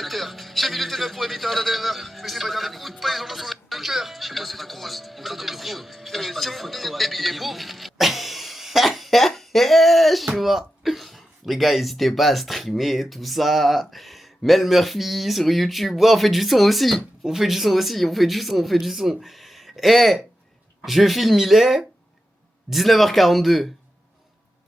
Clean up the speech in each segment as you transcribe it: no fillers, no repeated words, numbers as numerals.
acteur. J'ai mis le T9 pour éviter un ADN, mais c'est pas dire des coups de paille, j'en ai sur le cœur. Je sais pas, c'est du rose. Tiens, des billets beaux. Je suis mort. Les gars, n'hésitez pas à streamer, tout ça. Mel Murphy sur YouTube. Ouais, on fait du son aussi. On fait du son. Je filme, il est 19h42.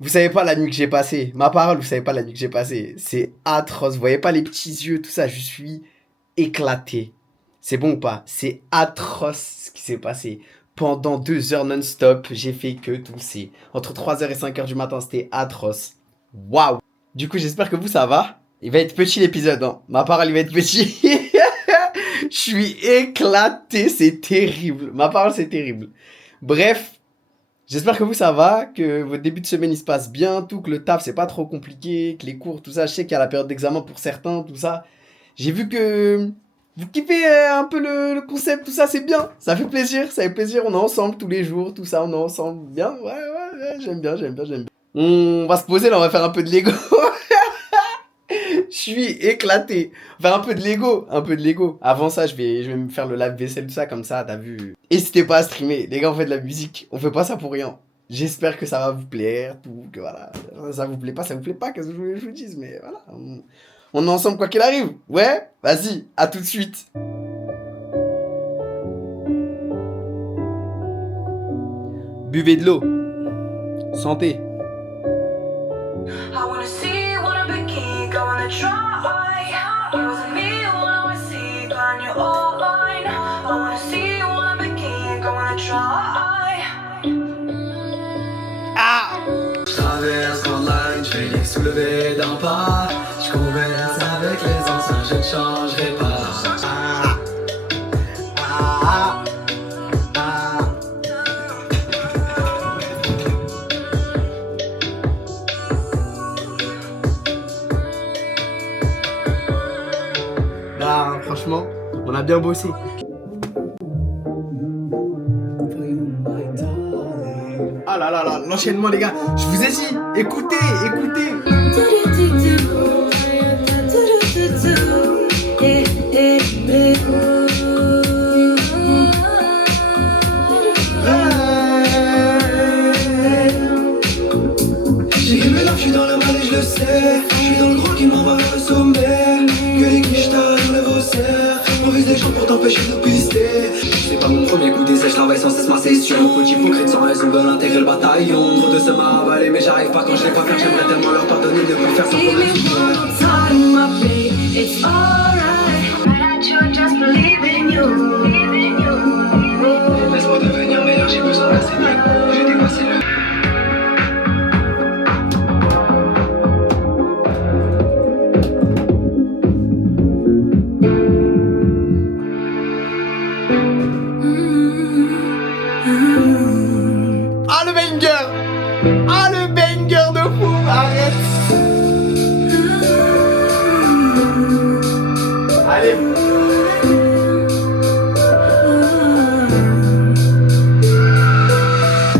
Vous savez pas la nuit que j'ai passée. Ma parole, vous savez pas la nuit que j'ai passée. C'est atroce. Vous voyez pas les petits yeux, tout ça. Je suis éclaté. C'est bon ou pas? C'est atroce ce qui s'est passé. Pendant 2 heures non-stop, j'ai fait que tousser. Entre 3h et 5h du matin, c'était atroce. Waouh! Du coup, j'espère que vous, ça va. Il va être petit l'épisode, hein. Ma parole, il va être petit. Je suis éclaté, c'est terrible. Ma parole, c'est terrible. Bref, j'espère que vous, ça va, que votre début de semaine, il se passe bien, tout, que le taf, c'est pas trop compliqué, que les cours, tout ça. Je sais qu'il y a la période d'examen pour certains, tout ça. J'ai vu que vous kiffez un peu le concept, tout ça, c'est bien. Ça fait plaisir. On est ensemble tous les jours, tout ça, on est ensemble. Bien, ouais, j'aime bien. On va se poser là, on va faire un peu de Lego. Je suis éclaté. Faire un peu de Lego. Avant ça, je vais me faire le lave-vaisselle, tout ça, comme ça, t'as vu. N'hésitez pas à streamer. Les gars, on fait de la musique. On fait pas ça pour rien. J'espère que ça va vous plaire, tout, que voilà. Ça vous plaît pas, qu'est-ce que je vous dise, mais voilà. On est ensemble quoi qu'il arrive. Ouais, vas-y, à tout de suite. Buvez de l'eau. Santé. I wanna see, wanna be king, I wanna try. You and me, wanna see, plan you all line. I wanna see, wanna be king, I wanna try. Je traverse l'online, je fais les soulevés d'un pas. Je converse avec les anciens, je ne changerai pas. Bah, franchement, on a bien bossé. Ah là là là, l'enchaînement les gars. Je vous ai dit, écoutez. J'ai aimé là, je suis dans la malle et je le sais. Je suis dans le gros qui m'envoie vers le sommet. Que les quiches t'enlèvent au cerf. On vise des gens pour t'empêcher de pister. C'est pas mon premier coup d'essai, je travaille sans cesse ma session. Petit hypocrite sans raison veulent intégrer le bataillon. Trop de se m'avaler mais j'arrive pas quand je les vois faire. J'aimerais tellement leur pardonner de pas faire sans problème. It's alright, I just believe in you. Laisse-moi devenir meilleur, j'ai besoin de la scène. J'ai dépassé le... Ah le banger de fou. Arrête. Allez.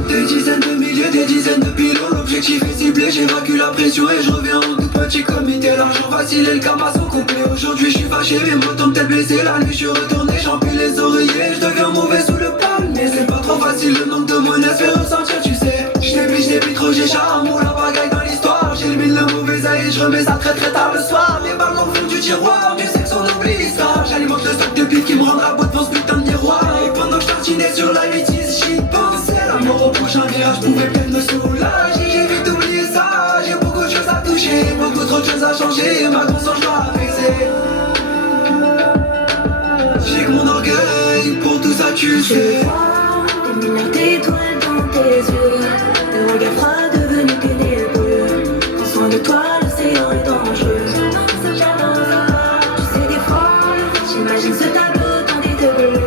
Des dizaines de milliers, des dizaines de pilotes. L'objectif est ciblé, j'évacue la pression et je reviens en tout petit comité. L'argent facile et le camas au complet. Aujourd'hui je suis fâché, mais moi tombe tel blessé. La nuit je suis retourné, j'empile les oreillers. Je deviens mauvais sous le palmier. C'est pas trop facile, le nombre de monnaies fait ressentir, tu sais. Je n'ai trop, j'ai charme ou la bagaille dans l'histoire. J'élimine le mauvais œil et je remets ça très tard le soir. Les balles dans le fond du tiroir, du sexe on oublie ça. J'alimente le stock de bif qui me rendra beau devant ce putain de miroir. Et pendant que je tartinais sur la 8 j'y pensais. L'amour au prochain virage pouvait peut-être me soulager. J'ai vite oublié ça, j'ai beaucoup de choses à toucher. Beaucoup trop de choses à changer, ma conscience je dois apaiser. J'ai que mon orgueil, pour tout ça tu sais. Des milliards d'étoiles dans tes yeux. Le regard froid devenu ténébreux. Prends soin de toi, l'océan est dangereux. Tu sais des fois, j'imagine ce tableau dans des deux bleus.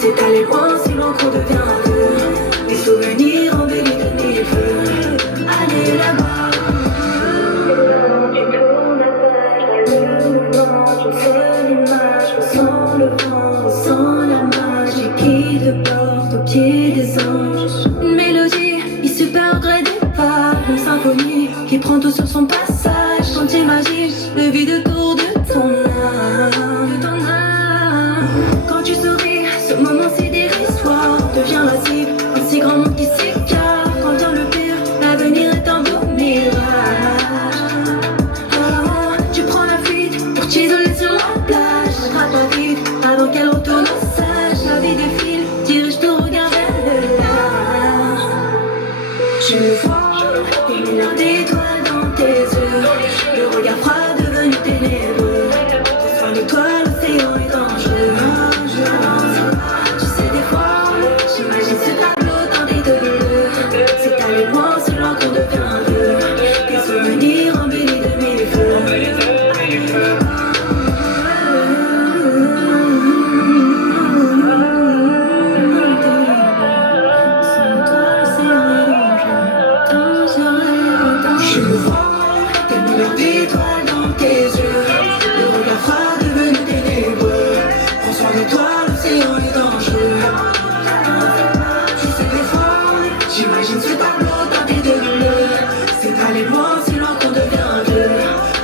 C'est aller loin si l'encre devient aveu. Des souvenirs embellis de mille feux. Allez là-bas. Tu tournes la page, le mouvement d'une seule image. Ressens le vent, ressens la magie qui te porte au pied des anges. Une mélodie issue perdrait des pas. Une symphonie qui prend tout sur son passage. Quand t'imagines le vide autour de toi. ton âme. Quand tu souris, ce moment c'est dérisoire. Devient la cible, un si grand monde qui s'écarte. Quand vient le pire, l'avenir est un beau mirage. Tu prends la fuite pour t'isoler sur la plage. Rattrape-toi vite avant qu'elle retourne au sage. La vie défile, dirige ton regard vers le large. Je vois des milliards d'étoiles dans tes yeux. Le regard froid devenu ténébreux. Au soin de toi, l'océan est dangereux. Tu sais des fois, j'imagine ce tableau dans des deux bleus. C'est aller loin, c'est loin qu'on devient vieux. Des souvenirs embellis de mille feux. Je vois des milliards d'étoiles dans tes yeux. Le regard froid devenu ténébreux. Prends soin de toi, l'océan est dangereux. Tu sais des fois, j'imagine ce tableau dans tes deux bleus. C'est aller loin, c'est loin qu'on devient vieux.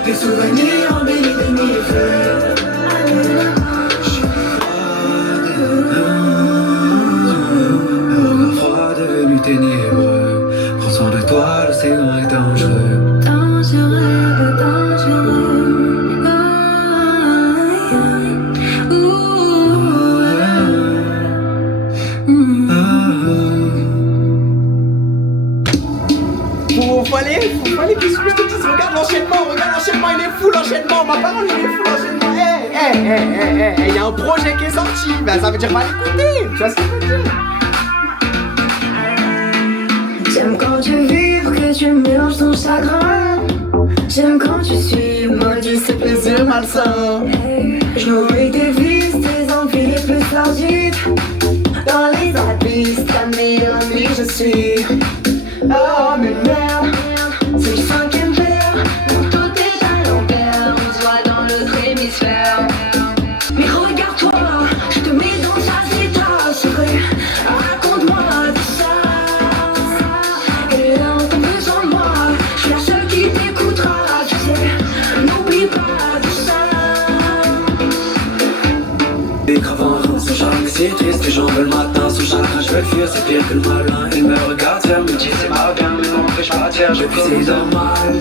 Des souvenirs embellis de mille feux. Le regard froid devenu ténébreux. Prends soin de toi, l'océan est dangereux. Dangereux, dangereux. Faut aller que je te dise, regarde l'enchaînement, il est fou l'enchaînement, ma parole, il est fou l'enchaînement. Il y a un projet qui est sorti, ben ça veut dire pas l'écouter, tu vois ce que je veux dire. J'aime quand tu vibres, que tu mélanges ton chagrin. J'aime quand tu suis maudit, ce plaisir malsain. Je nourris tes vices, tes envies les plus sordides. Dans les abysses, ta meilleure amie je suis. Oh mais merde, c'est le cinquième verre. Quand tout est à l'envers, on se voit dans l'autre hémisphère. Mais regarde-toi, je te mets dans ta état secret. Raconte-moi tout ça. Et là on tombe besoin de moi. Je suis la seule qui t'écoutera, tu sais. N'oublie pas tout ça. Des gravants sous chaque c'est triste, les gens veulent le matin sous chaque je veux le fuir, c'est pire que le malin. Il me regarde faire, me dit c'est pas bien, mais non m'empêche pas de faire, je puis c'est normal.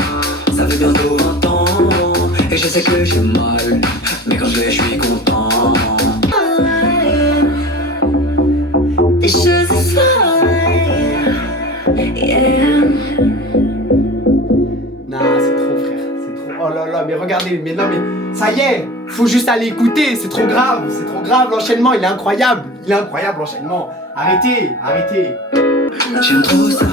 Ça fait bientôt 20 ans, et je sais que j'ai mal, mais quand je l'ai, je suis content. Des choses folles, yeah. Non, c'est trop frère, c'est trop. Oh là là, mais regardez, mais non mais ça y est, faut juste aller écouter, c'est trop grave, l'enchaînement, il est incroyable l'enchaînement. Arrêtez. J'aime trop ça.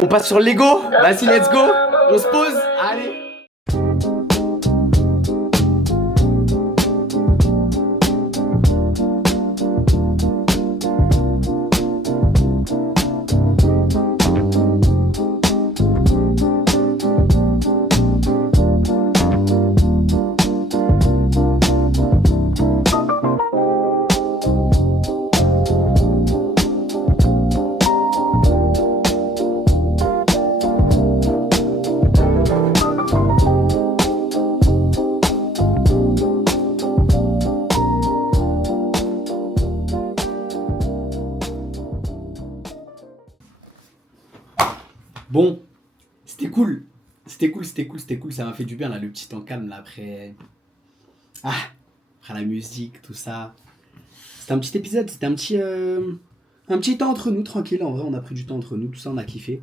On passe sur Lego, vas-y let's go, on se pose, allez. Bon, c'était cool, ça m'a fait du bien là, le petit temps calme là après la musique, tout ça. C'était un petit épisode, c'était un petit temps entre nous, tranquille, en vrai on a pris du temps entre nous, tout ça on a kiffé.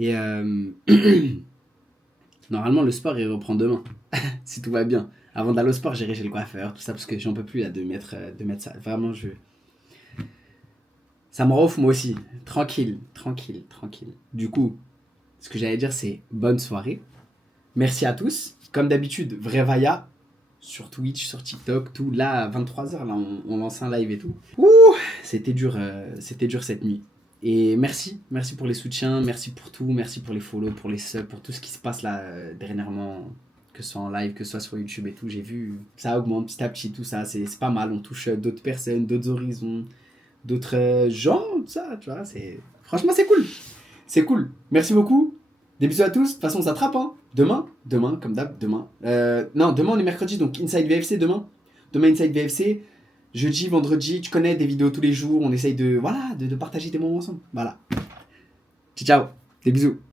Et normalement le sport il reprend demain, si tout va bien. Avant d'aller au sport j'irai chez le coiffeur, tout ça, parce que j'en peux plus là de mettre ça, vraiment ça me rend ouf moi aussi, tranquille. Du coup, ce que j'allais dire c'est bonne soirée, merci à tous, comme d'habitude, vrai Vaya, sur Twitch, sur TikTok, tout. Là, à 23h, là, on lance un live et tout. Ouh, c'était dur cette nuit. Et merci pour les soutiens, merci pour tout, merci pour les follow, pour les subs, pour tout ce qui se passe là dernièrement, que ce soit en live, que ce soit sur YouTube et tout. J'ai vu, ça augmente petit à petit, tout ça, c'est pas mal. On touche d'autres personnes, d'autres horizons, d'autres gens, tout ça, tu vois. Franchement, c'est cool. C'est cool. Merci beaucoup. Des bisous à tous. De toute façon, on s'attrape, hein. Demain, comme d'hab, demain. Non, demain, on est mercredi, donc Inside VFC demain. Demain, Inside VFC. Jeudi, vendredi, tu connais, des vidéos tous les jours. On essaye de partager des moments ensemble. Voilà. Ciao, ciao. Des bisous.